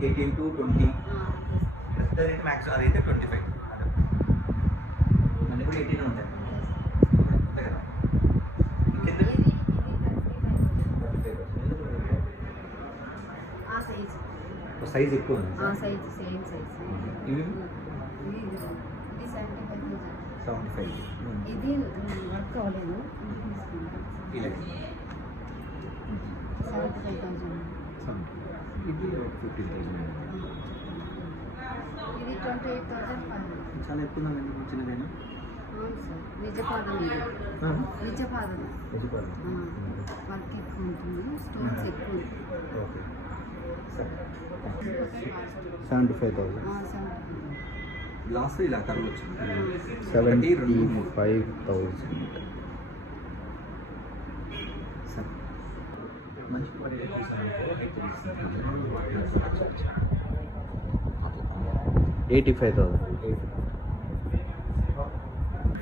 18 to 20 ప్రస్తుతం అయితే max అదైతే 25 మళ్ళీ కూడా 18 ఉంటాయి అంతే కదా కింద 35 సైజ్ ఎక్కువ ఉంది సైజ్ సేమ్ సైజ్ ఇవి ఇది 75,000 ఇది వర్క్ అవ్వలేదు ఇలా 75,000 ఇది 15,000 ఇది 28,500 చాలా ఎక్కువ ఉందండి చిన్నదైనా అవును సార్ నిజపాదం నిజపాదం వర్క్ ఎక్కువ ఉంటుంది స్టోన్స్ ఎక్కువ ఓకే సరే 75,000 లాస్ట్ ఇలా కర్వ్ వచ్చింది 75,000 సరే మంచి క్వాలిటీ చూసాను 85,000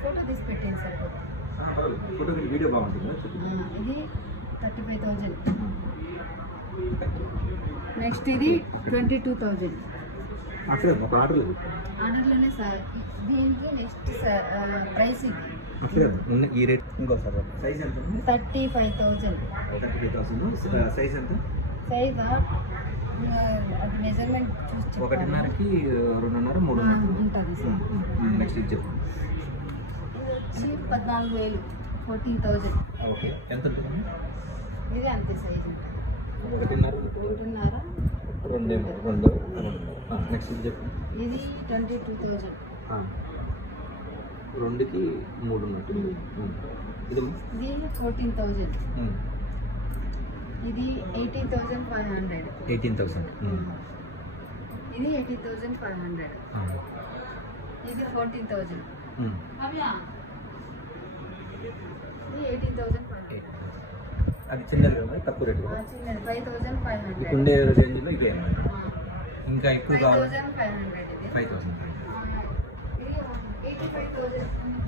ఫోటో తీసి పెట్టండి సార్ ఫోటో వీడియో బాగుంటుంది ఇది 35,000 నెక్స్ట్ ఇది 22,000 అక్కడ ఒక ఆర్డర్ లేదు ఆర్డర్లోనే సార్ దీనికి నెక్స్ట్ ప్రైస్ ఇది అట్లే ఈ రేట్ ఇంకోసారి సైజ్ ఎంత 35,000 35,000 సైజ్ ఎంత సైజ్ అది మెజర్మెంట్ చూసి 1.5కి 2.5 3 ఉంటుంది సార్ నెక్స్ట్ ఇది చెప్పండి వచ్చి 14,000 14,000 ఓకే ఎంత ఉంటుంది ఇది అంతే సైజ్ 1.5 ఒకటిన్నర 2 నెక్స్ట్ ఇది చెప్పండి ఇది 22,000 2కి 3 ఉన్నట్టు ఇది ఇది 14,000 ఇది 18,500 18,000 ఇది 18,500 ఇది 14,000 ఇది 18,500 అది చిన్నది కదా తక్కువ రేటు కదా చిన్నది 5,500 ఉండే రేంజ్లో ఇదే ఇంకా ఎక్కువ కావాలి 5,500 ఇది 5,000 ఇది 85,000